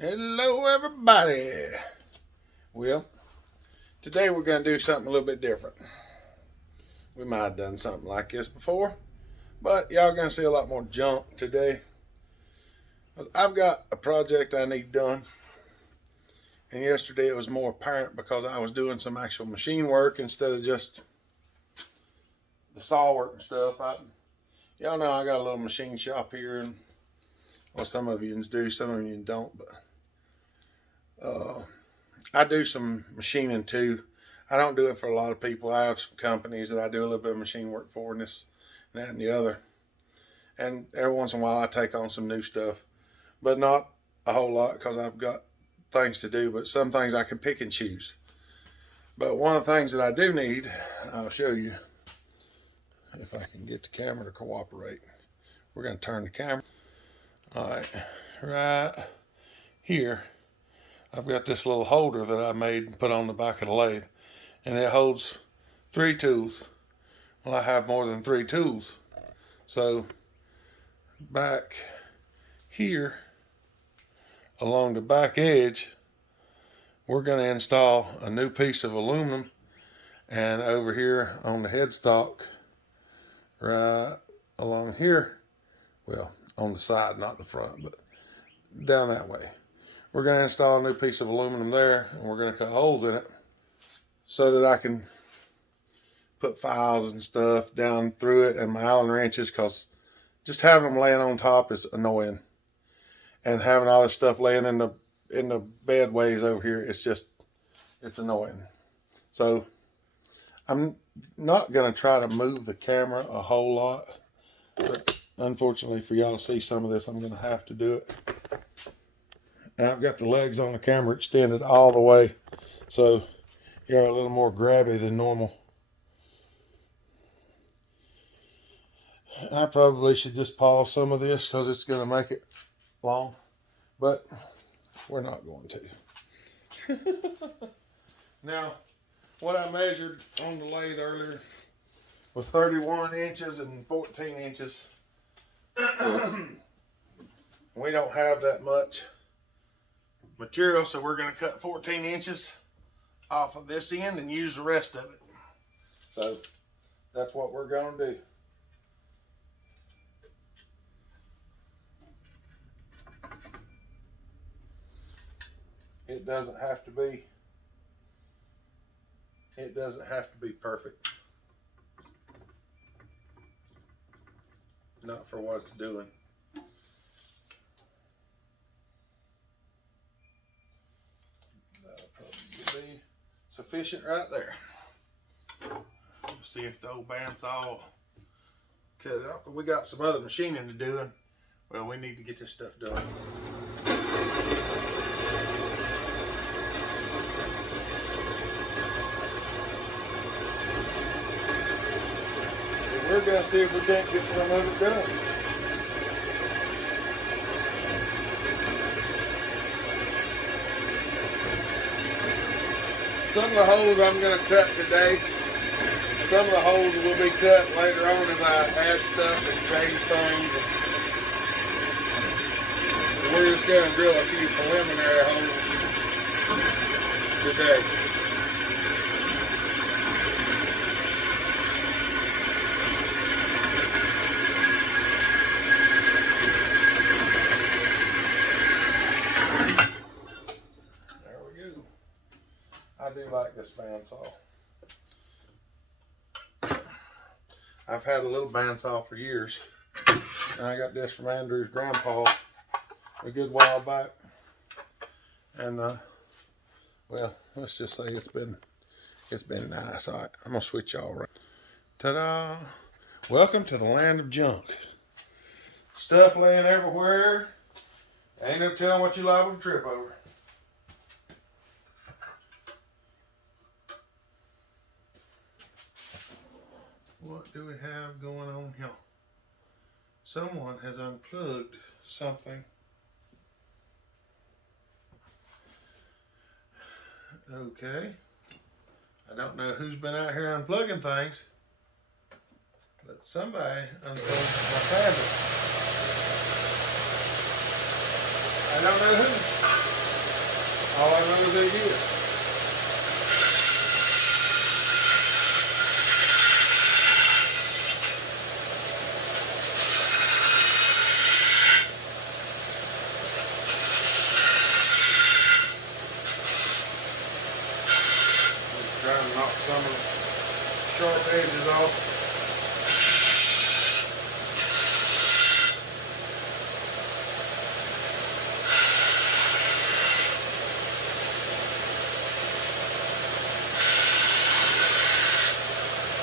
Hello everybody. Well, today we're going to do something a little bit different. We might have done something like this before, but y'all going to see a lot more junk today. I've got a project I need done, and yesterday it was more apparent because I was doing some actual machine work instead of just the saw work and stuff. Y'all know I got a little machine shop here, and well, some of you do, some of you don't, but I do some machining too. I don't do it for a lot of people. I have some companies that I do a little bit of machine work for, and this, and that, and the other. And every once in a while I take on some new stuff, but not a whole lot because I've got things to do, but some things I can pick and choose. But one of the things that I do need, I'll show you if I can get the camera to cooperate. We're going to turn the camera. All right, right here, I've got this little holder that I made and put on the back of the lathe, and it holds 3 tools. Well, I have more than 3 tools. So back here along the back edge, we're going to install a new piece of aluminum, and over here on the headstock, right along here, well, on the side, not the front, but down that way, we're going to install a new piece of aluminum there, and we're going to cut holes in it so that I can put files and stuff down through it, and my Allen wrenches, because just having them laying on top is annoying, and having all this stuff laying in the bed ways over here, it's annoying. So I'm not going to try to move the camera a whole lot, but unfortunately for y'all to see some of this, I'm going to have to do it. And I've got the legs on the camera extended all the way, so you're a little more grabby than normal. I probably should just pause some of this because it's going to make it long, but we're not going to. Now, what I measured on the lathe earlier was 31 inches and 14 inches. We don't have that much material, so we're going to cut 14 inches off of this end and use the rest of it. So that's what we're going to do. It doesn't have to be perfect. Not for what it's doing. That'll probably be sufficient right there. Let's see if the old bandsaw cut it off. We got some other machining to do, and well, we need to get this stuff done. We're going to see if we can't get some of it done. Some of the holes I'm going to cut today, some of the holes will be cut later on as I add stuff and change things. And we're just going to drill a few preliminary holes today. I do like this bandsaw. I've had a little bandsaw for years, and I got this from Andrew's grandpa a good while back. And well, let's just say it's been nice. All right, I'm gonna switch y'all around. Ta-da! Welcome to the land of junk. Stuff laying everywhere. Ain't no telling what you liable to trip over. What do we have going on here? Someone has unplugged something. Okay. I don't know who's been out here unplugging things, but somebody unplugged my tablet. I don't know who. All I know is they is. Trying to knock some of the sharp edges off.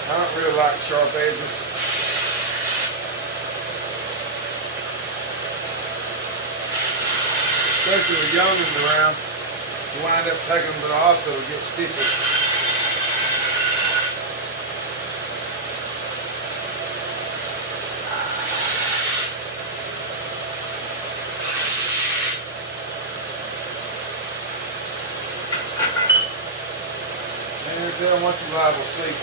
I don't really like sharp edges. Especially with youngins around, you wind up taking them to the hospital to get stitches. And tell them what you're liable to see.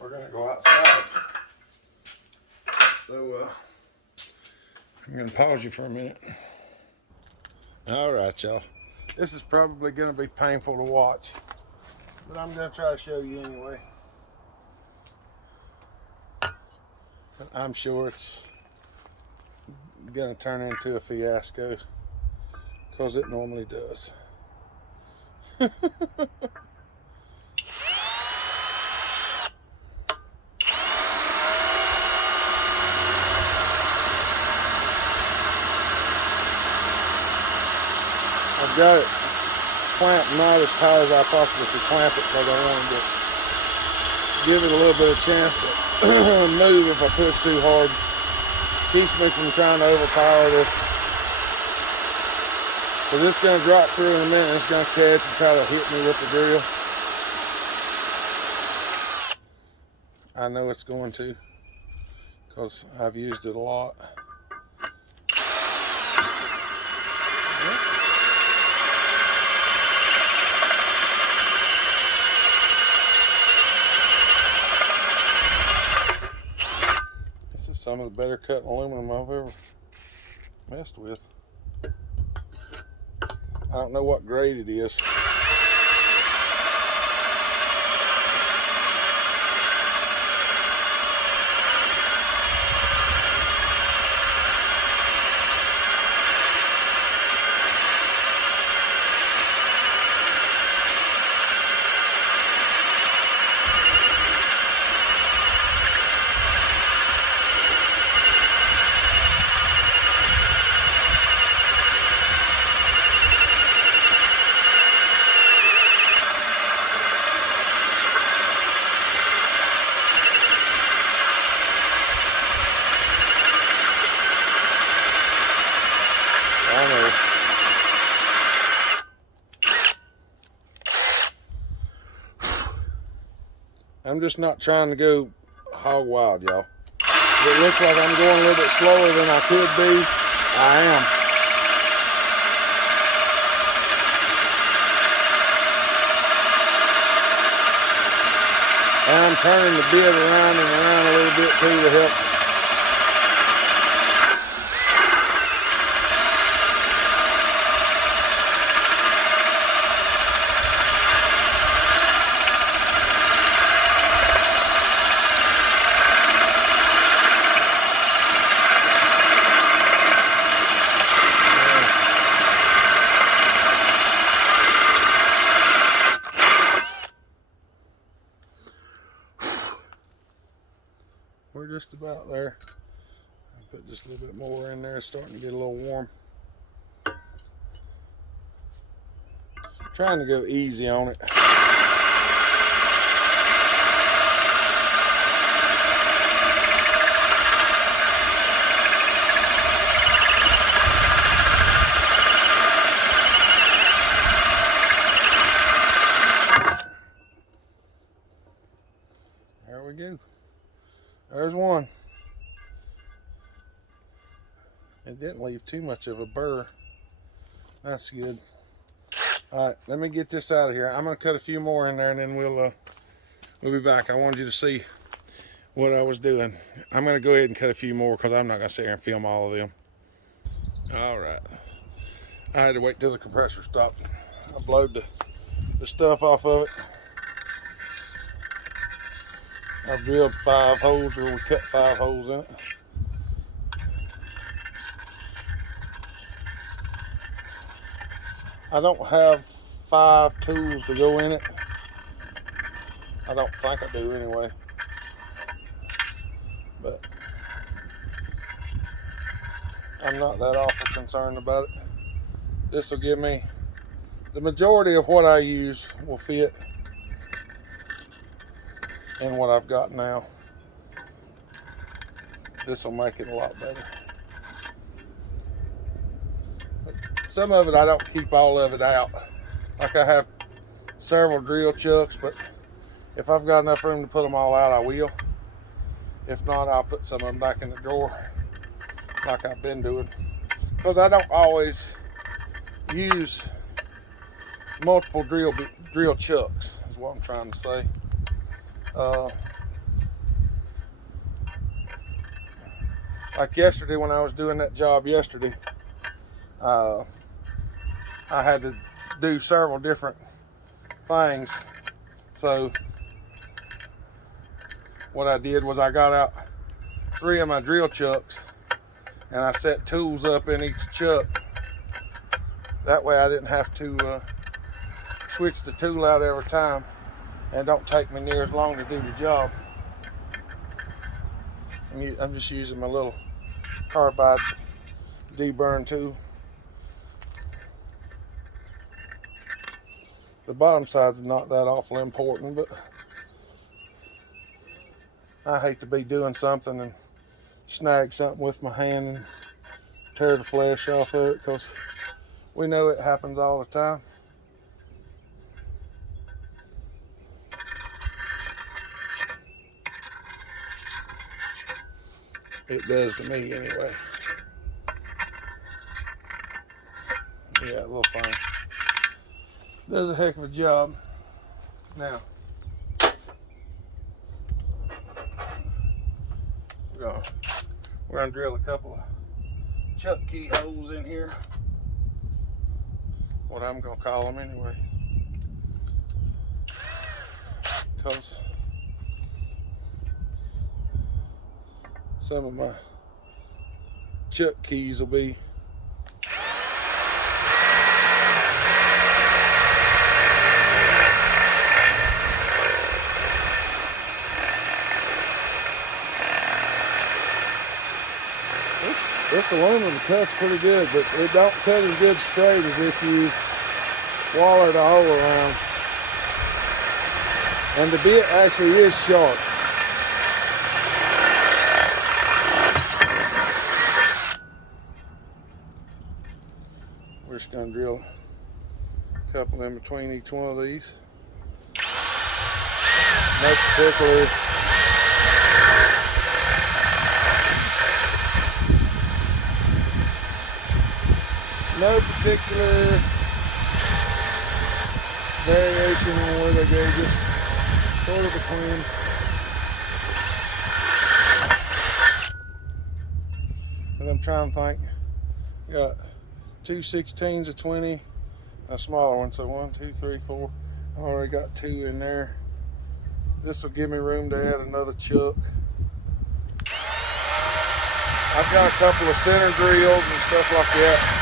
We're gonna go outside. So I'm gonna pause you for a minute. All right, y'all. This is probably gonna be painful to watch, but I'm gonna try to show you anyway. I'm sure it's gonna turn into a fiasco, because it normally does. I've got it clamped not as tight as I possibly could clamp it, because I wanted to give it a little bit of chance to move if I push too hard. Keeps me from trying to overpower this. Because it's going to drop through in a minute, and it's going to catch and try to hit me with the drill. I know it's going to, because I've used it a lot. Some of the better cut aluminum I've ever messed with. I don't know what grade it is. I'm just not trying to go hog wild, y'all. If it looks like I'm going a little bit slower than I could be, I am. And I'm turning the bit around and around a little bit too to help. we're just about there. I'll put just a little bit more in there. It's starting to get a little warm. Trying to go easy on it. There we go. There's one. It didn't leave too much of a burr. That's good. All right, let me get this out of here. I'm gonna cut a few more in there, and then we'll be back. I wanted you to see what I was doing. I'm gonna go ahead and cut a few more because I'm not gonna sit here and film all of them. All right. I had to wait till the compressor stopped. I blowed the stuff off of it. I've drilled 5 holes, or we cut 5 holes in it. I don't have 5 tools to go in it. I don't think I do anyway. But I'm not that awful concerned about it. This will give me, the majority of what I use will fit in what I've got now. This will make it a lot better. Some of it I don't keep all of it out. Like I have several drill chucks, but if I've got enough room to put them all out, I will. If not, I'll put some of them back in the drawer like I've been doing. Because I don't always use multiple drill chucks, is what I'm trying to say. Like yesterday when I was doing that job yesterday, I had to do several different things. So what I did was I got out 3 of my drill chucks and I set tools up in each chuck. That way I didn't have to switch the tool out every time, and don't take me near as long to do the job. I'm just using my little carbide deburn tool. The bottom side's not that awful important, but I hate to be doing something and snag something with my hand and tear the flesh off of it, because we know it happens all the time. It does to me anyway. Yeah, a little fine. Does a heck of a job. Now, we're gonna drill a couple of chuck key holes in here. What I'm gonna call them anyway. Because some of my chuck keys will be this aluminum cuts pretty good, but it don't cut as good straight as if you waller the hole around. And the bit actually is sharp. We're just going to drill a couple in between each one of these. No particular variation on where they go, just sort of between. And I'm trying to think. Got 2 16s of 20, a smaller one. So 1, 2, 3, 4. I've already got 2 in there. This will give me room to add another chuck. I've got a couple of center drills and stuff like that.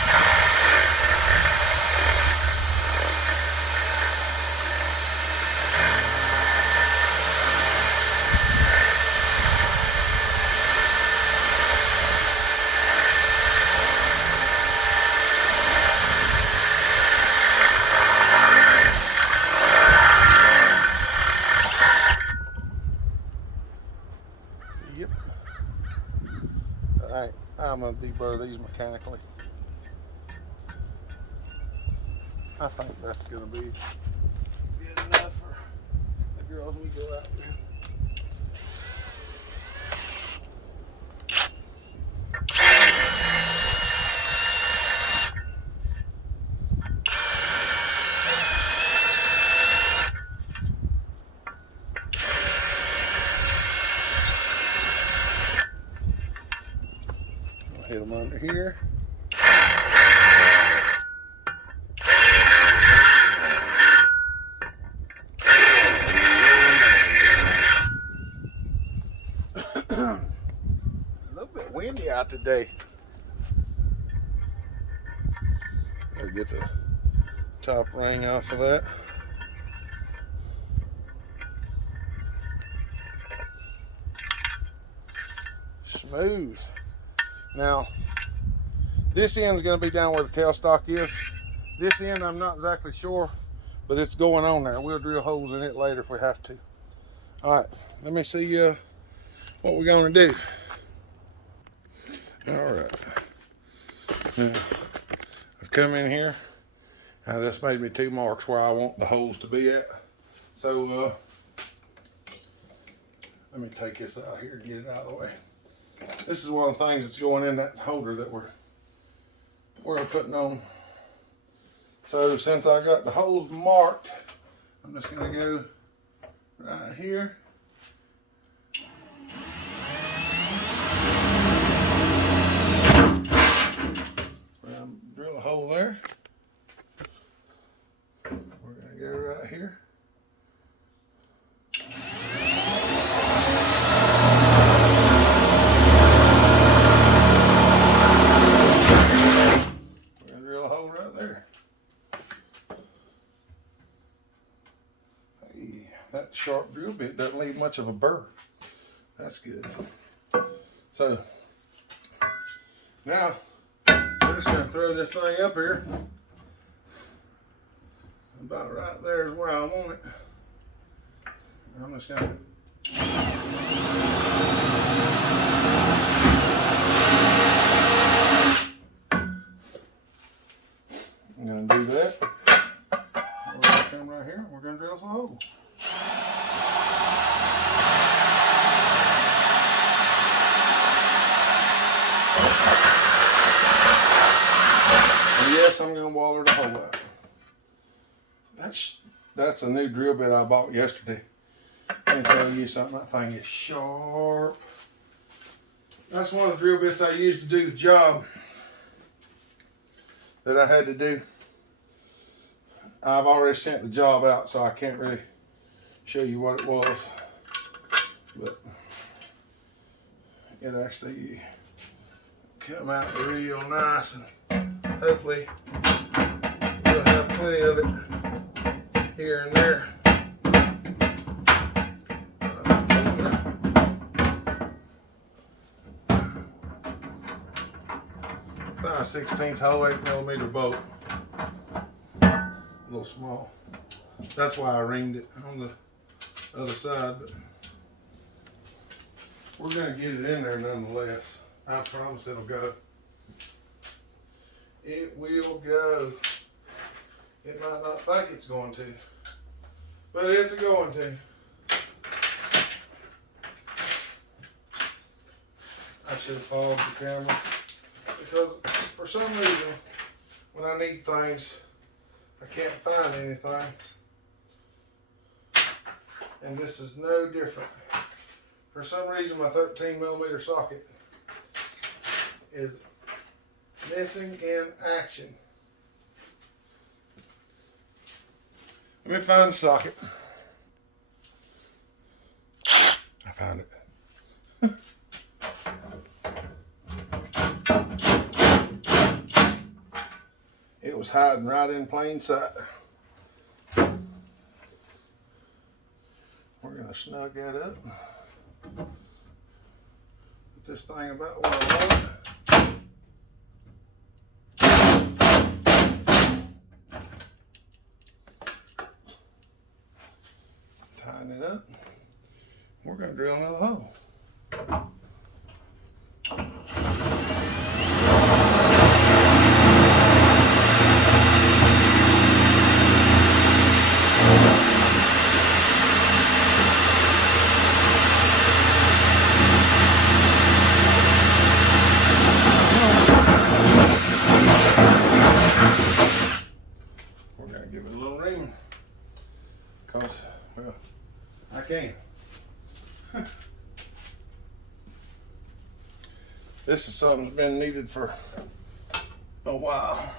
I'm going to deburr these mechanically. I think that's going to be good enough for the girls we go out there. Hit them under here. A little bit windy out today. I'll get the top ring off of that. Smooth. Now, this end is going to be down where the tailstock is. This end, I'm not exactly sure, but it's going on there. We'll drill holes in it later if we have to. All right, let me see what we're going to do. All right. Now, I've come in here. Now, this made me 2 marks where I want the holes to be at. So, let me take this out here and get it out of the way. This is one of the things that's going in that holder that we're putting on. So since I got the holes marked, I'm just going to go right here. Drill a hole there. We're going to go right here. That sharp drill bit doesn't leave much of a burr. That's good. So now we're just going to throw this thing up here. About right there is where I want it. I'm just going to do that. We're going to come right here. We're going to drill some holes. And yes, I'm going to waller the hole out. That's a new drill bit I bought yesterday. Let me tell you something, that thing is sharp. That's one of the drill bits I used to do the job that I had to do. I've already sent the job out, so I can't really show you what it was, but it actually come out real nice, and hopefully we'll have plenty of it here and there. 5/16 hole, 8mm bolt. A little small. That's why I ringed it on the other side, but we're going to get it in there nonetheless. I promise it'll go. It will go. It might not think it's going to, but it's going to. I should have paused the camera because for some reason when I need things I can't find anything, and this is no different. For some reason my 13mm socket is missing in action. Let me find the socket. I found it. It was hiding right in plain sight. We're going to snug that up. Put this thing about where I want it. Tighten it up. We're going to drill another hole. this. Well, I can. This is something that's been needed for a while.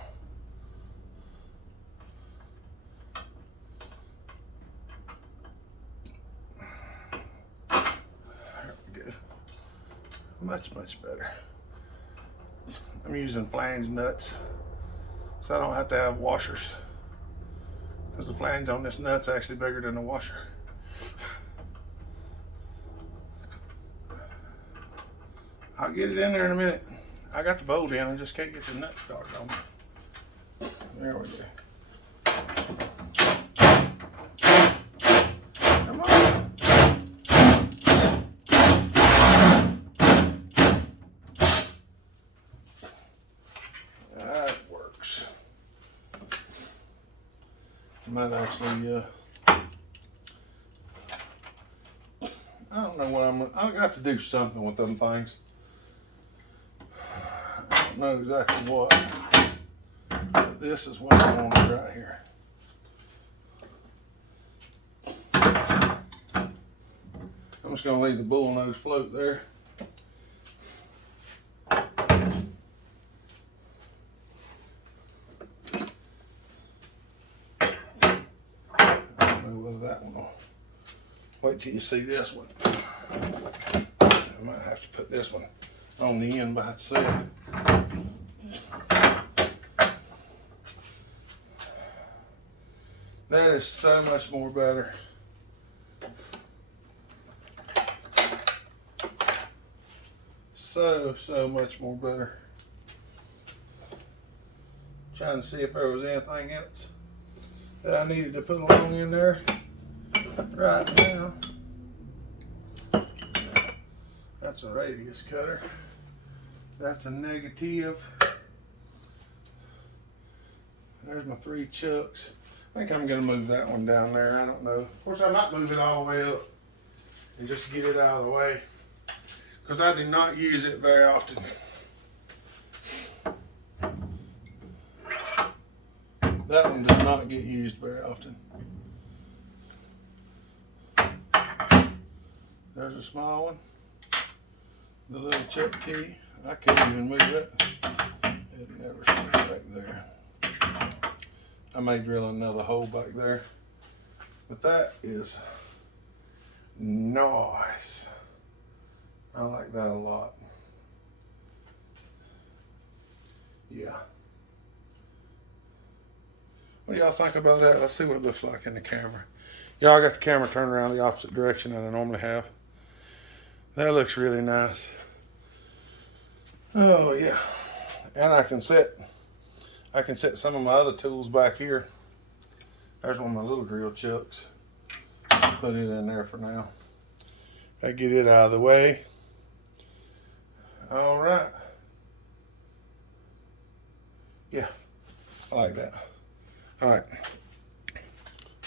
There we go. Much better. I'm using flange nuts, so I don't have to have washers, because the flange on this nut's actually bigger than the washer. I'll get it in there in a minute. I got the bolt in, I just can't get the nut started on it. There we go. Come on. That works. I might actually, I don't know what I got to do something with them things. I don't know exactly what, but this is what I wanted right here. I'm just going to leave the bull nose float there. I don't know whether that one will. Wait till you see this one. I might have to put this one on the end by itself. That is so much more better. So much more better. Trying to see if there was anything else that I needed to put along in there right now. That's a radius cutter. That's a negative. There's my 3 chucks. I think I'm going to move that one down there. I don't know. Of course, I might move it all the way up and just get it out of the way, because I do not use it very often. That one does not get used very often. There's a small one. The little chuck key. I can't even move it. It never stays back there. I may drill another hole back there. But that is nice. I like that a lot. Yeah. What do y'all think about that? Let's see what it looks like in the camera. Y'all got the camera turned around the opposite direction than I normally have. That looks really nice. Oh yeah. And I can set some of my other tools back here. There's one of my little drill chucks. Put it in there for now. I get it out of the way. All right. Yeah, I like that. All right.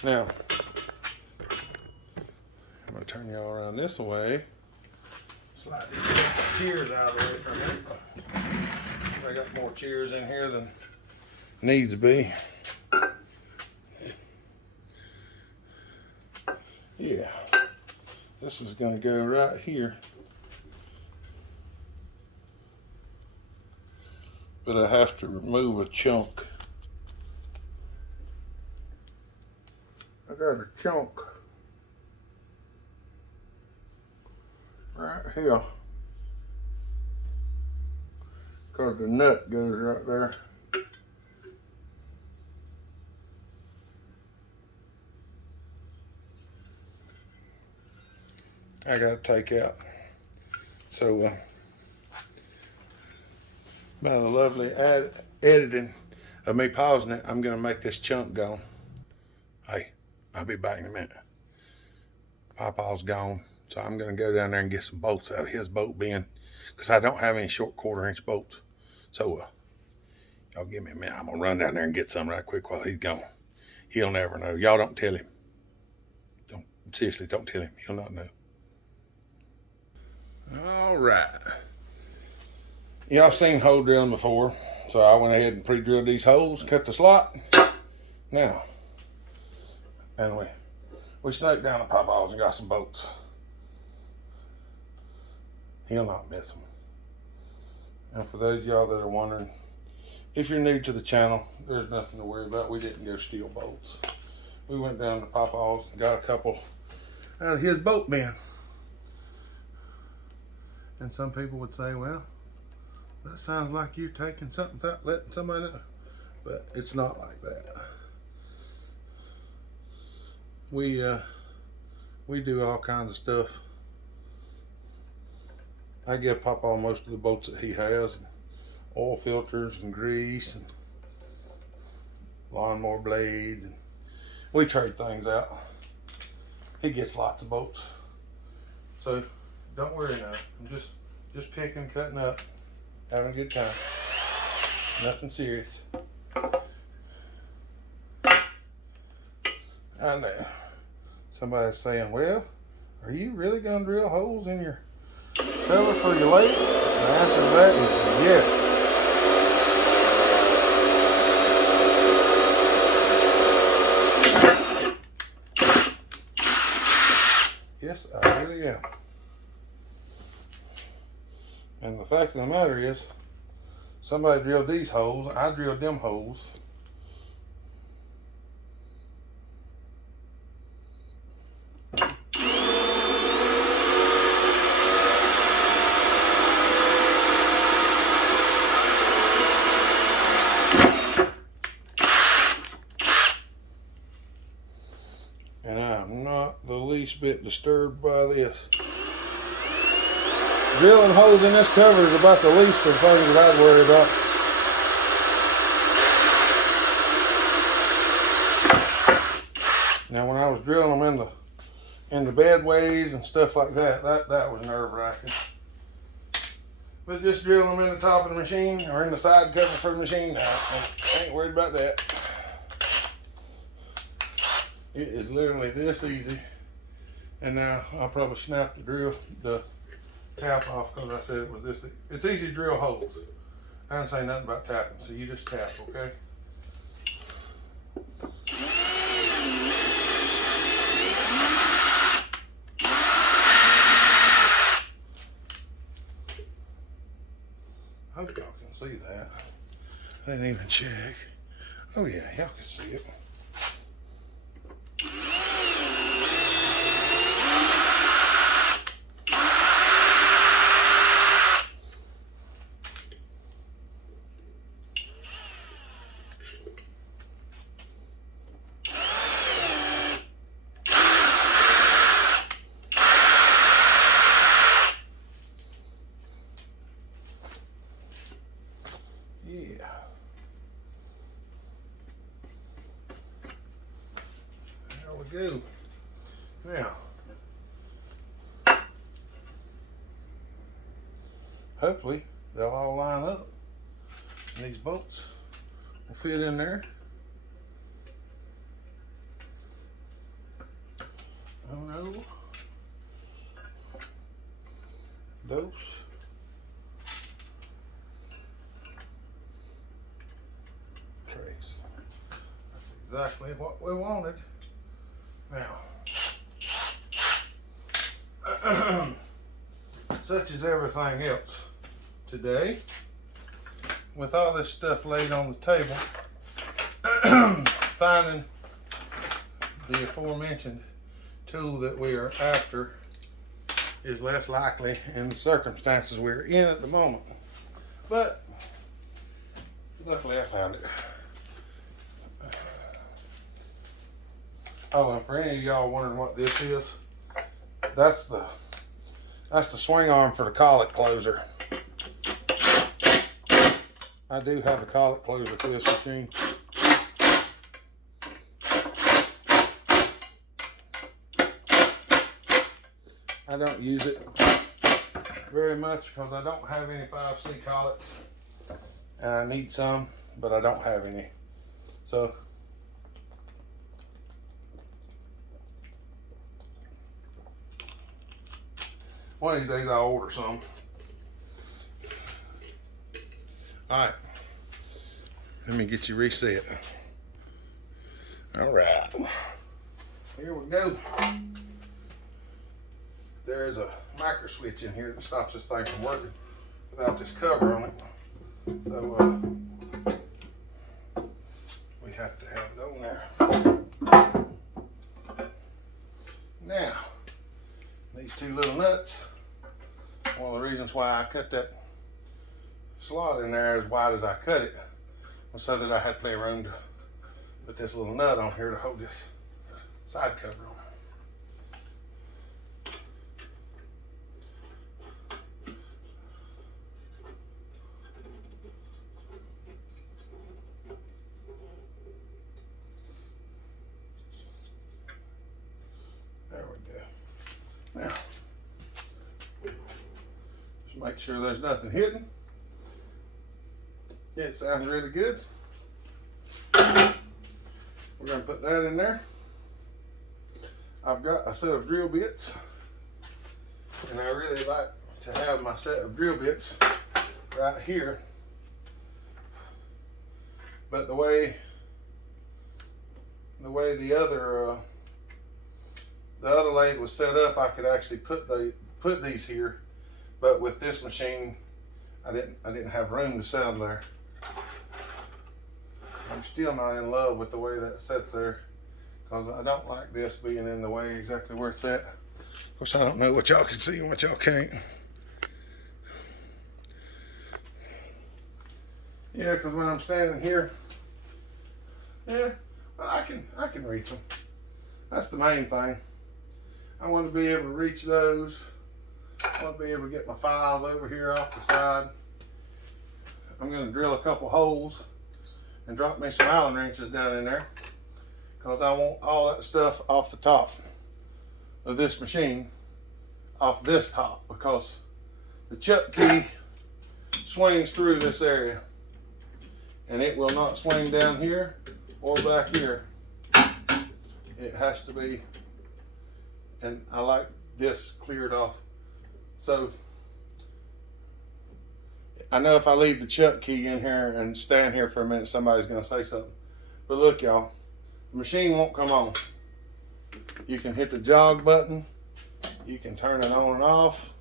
Now, I'm gonna turn y'all around this way. Slide these chairs out of the way for a minute. I got more chairs in here than needs to be. Yeah, this is gonna go right here. But I have to remove a chunk. I got a chunk right here, because the nut goes right there. I got to take out. So by the lovely editing of me pausing it, I'm going to make this chunk go. Hey, I'll be back in a minute. Papa's gone, so I'm going to go down there and get some bolts out of his bolt bin, because I don't have any short 1/4-inch bolts. So y'all give me a minute. I'm going to run down there and get some right quick while he's gone. He'll never know. Y'all don't tell him. Seriously, don't tell him. He'll not know. All right. Y'all seen hole drilling before, so I went ahead and pre-drilled these holes, cut the slot. Now, and We snuck down to Papa's and got some bolts. He'll not miss them. And for those of y'all that are wondering, if you're new to the channel, there's nothing to worry about. We didn't go steal bolts. We went down to Papa's and got a couple out of his boat bin. And some people would say, well, that sounds like you're taking something without letting somebody know. But it's not like that. We do all kinds of stuff. I give Papa most of the boats that he has, and oil filters and grease and lawnmower blades, and we trade things out. He gets lots of boats, so don't worry now. I'm just picking, cutting up, having a good time. Nothing serious. I know. Somebody's saying, well, are you really going to drill holes in your cover for your lathe? The answer to that is yes. Yes, I really am. And the fact of the matter is, somebody drilled these holes, I drilled them holes. And I'm not the least bit disturbed by this. Drilling holes in this cover is about the least of things that I'd worry about. Now when I was drilling them in the bedways and stuff like that, that was nerve-wracking. But just drilling them in the top of the machine or in the side cover for the machine, I ain't worried about that. It is literally this easy. And now I'll probably snap the tap off because I said it was this. It's easy to drill holes. I didn't say nothing about tapping, so you just tap, okay? I hope y'all can see that. I didn't even check. Oh yeah, y'all can see it. Yeah. There we go. Now, hopefully they'll all line up and these bolts will fit in there. Oh no. Those. Trace. That's exactly what we wanted. Now, such as everything else today, with all this stuff laid on the table, finding the aforementioned tool that we are after is less likely in the circumstances we're in at the moment. But luckily I found it. Oh, and for any of y'all wondering what this is, that's the swing arm for the collet closer. I do have a collet closer for this machine. I don't use it very much because I don't have any 5C collets, and I need some, but I don't have any. So one of these days I'll order some. Alright, let me get you reset. Alright, Here we go. There's a micro switch in here that stops this thing from working without this cover on it. So we have to have it on there. Now, these two little nuts, one of the reasons why I cut that slot in there as wide as I cut it was so that I had plenty of room to put this little nut on here to hold this side cover on. There we go. Now, just make sure there's nothing hidden. It sounds really good. We're going to put that in there. I've got a set of drill bits, and I really like to have my set of drill bits right here. But the way the other lathe was set up, I could actually put these here, but with this machine, I didn't have room to set them there. I'm still not in love with the way that sets there, because I don't like this being in the way exactly where it's at. Of course, I don't know what y'all can see and what y'all can't. Yeah, because when I'm standing here, yeah, well, I can reach them. That's the main thing. I want to be able to reach those. I want to be able to get my files over here off the side. I'm going to drill a couple holes and drop me some Allen wrenches down in there, because I want all that stuff off the top of this machine, off this top, because the chuck key swings through this area and it will not swing down here or back here. It has to be, and I like this cleared off. So I know if I leave the chuck key in here and stand here for a minute, somebody's going to say something. But look, y'all, the machine won't come on. You can hit the jog button. You can turn it on and off.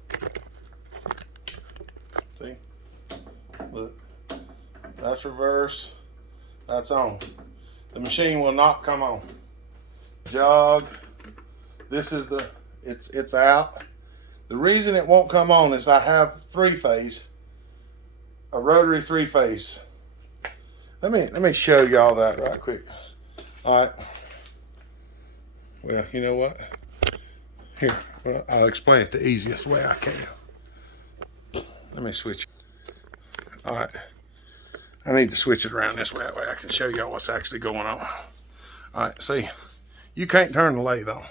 See? Look, that's reverse. That's on. The machine will not come on. Jog. This is it's out. The reason it won't come on is I have three-phase. A rotary three-phase. Let me show y'all that right quick. All right. Well, you know what? Here, well, I'll explain it the easiest way I can. Let me switch. All right. I need to switch it around this way. That way I can show y'all what's actually going on. All right. See, you can't turn the lathe on.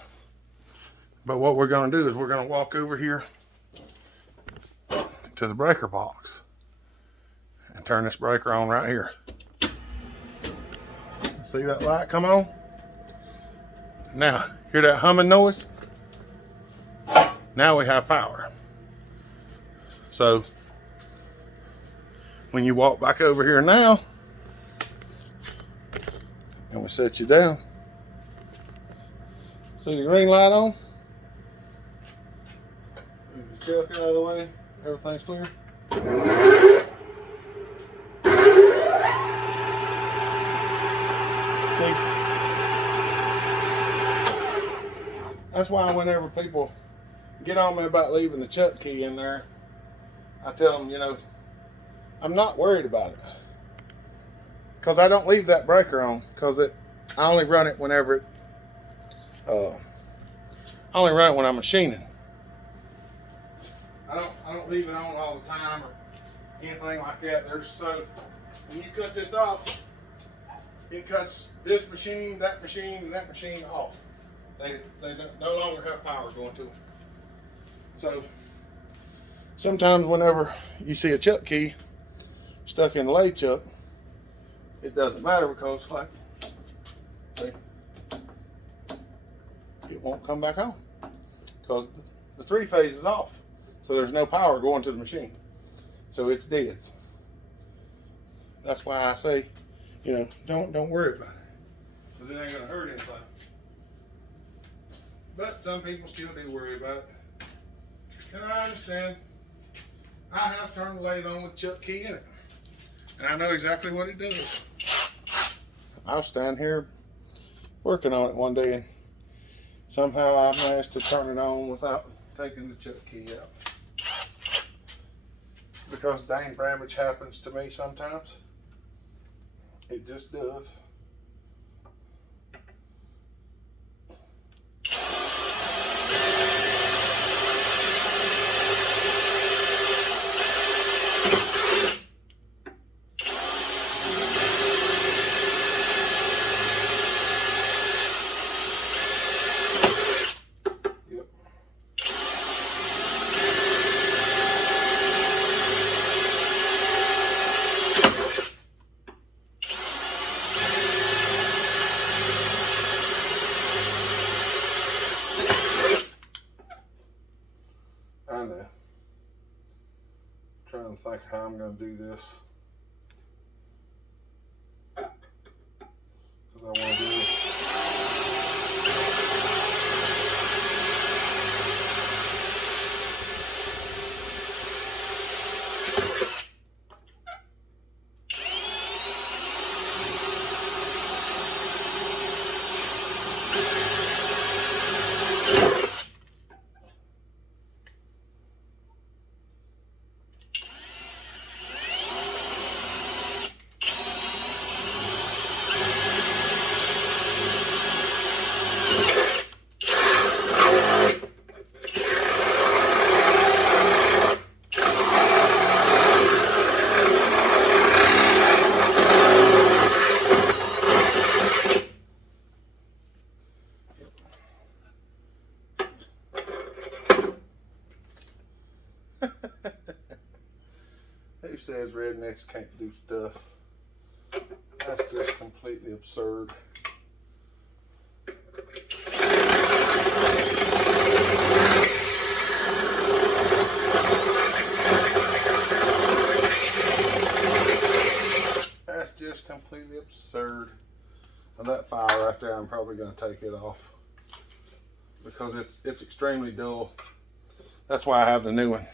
But what we're going to do is we're going to walk over here to the breaker box and turn this breaker on right here. See that light come on? Now, hear that humming noise? Now we have power. So, when you walk back over here now, and we set you down, see the green light on? Move the chuck out of the way, everything's clear. That's why whenever people get on me about leaving the chuck key in there, I tell them, you know, I'm not worried about it, because I don't leave that breaker on, because I only run it whenever it, I only run it when I'm machining. I don't leave it on all the time or anything like that. So when you cut this off, it cuts this machine, that machine, and that machine off. They no longer have power going to them. So sometimes whenever you see a chuck key stuck in the lathe chuck, it doesn't matter, because like, see, it won't come back on, because the three-phase is off. So there's no power going to the machine. So it's dead. That's why I say, you know, don't worry about it, because it ain't gonna hurt anything. But some people still do worry about it. And I understand. I have turned the lathe on with chuck key in it. And I know exactly what it does. I'll stand here working on it one day and somehow I managed to turn it on without taking the chuck key out. Because dang damage happens to me sometimes. It just does. I know. I'm trying to think how I'm going to do this. Because I want to do it. Who says rednecks can't do stuff? That's just completely absurd. That's just completely absurd. And that file right there, I'm probably going to take it off because it's extremely dull. That's why I have the new one.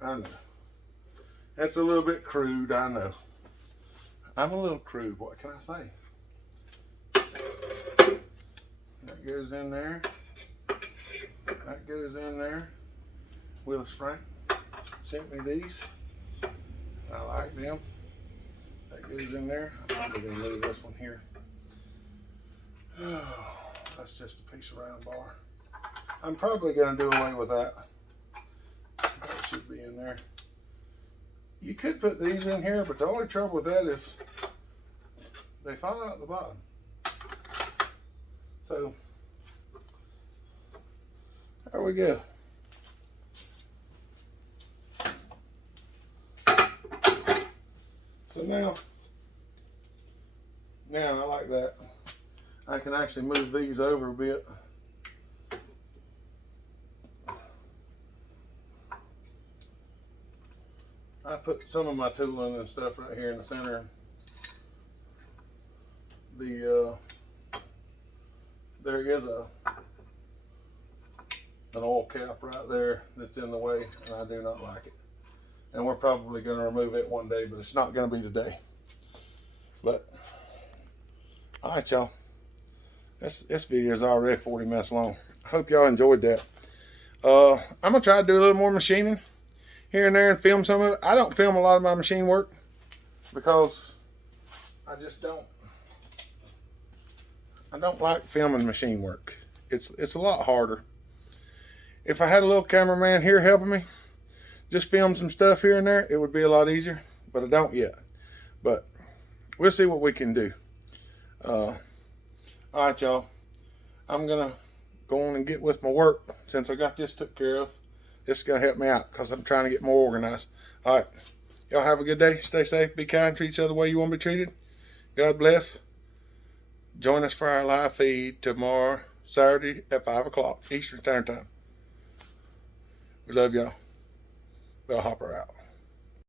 I know. That's a little bit crude, I know. I'm a little crude, what can I say? That goes in there. That goes in there. Willis Frank sent me these. I like them. That goes in there. I'm probably going to leave this one here. Oh, that's just a piece of round bar. I'm probably going to do away with that. That should be in there. You could put these in here, but the only trouble with that is they fall out the bottom. So there we go. So now I like that. I can actually move these over a bit. I put some of my tooling and stuff right here in the center. There is an oil cap right there that's in the way, and I do not like it. And we're probably going to remove it one day, but it's not going to be today. But all right, y'all. This video is already 40 minutes long. I hope y'all enjoyed that. I'm gonna try to do a little more machining here and there and film some of it. I don't film a lot of my machine work because I just don't like filming machine work. It's a lot harder. If I had a little cameraman here helping me just film some stuff here and there, it would be a lot easier, but I don't yet. But we'll see what we can do. All right, y'all. I'm gonna go on and get with my work since I got this took care of. This is gonna help me out because I'm trying to get more organized. All right, y'all have a good day. Stay safe. Be kind. Treat each other the way you want to be treated. God bless. Join us for our live feed tomorrow, Saturday at 5 o'clock Eastern Standard Time. We love y'all. Bell Hopper out.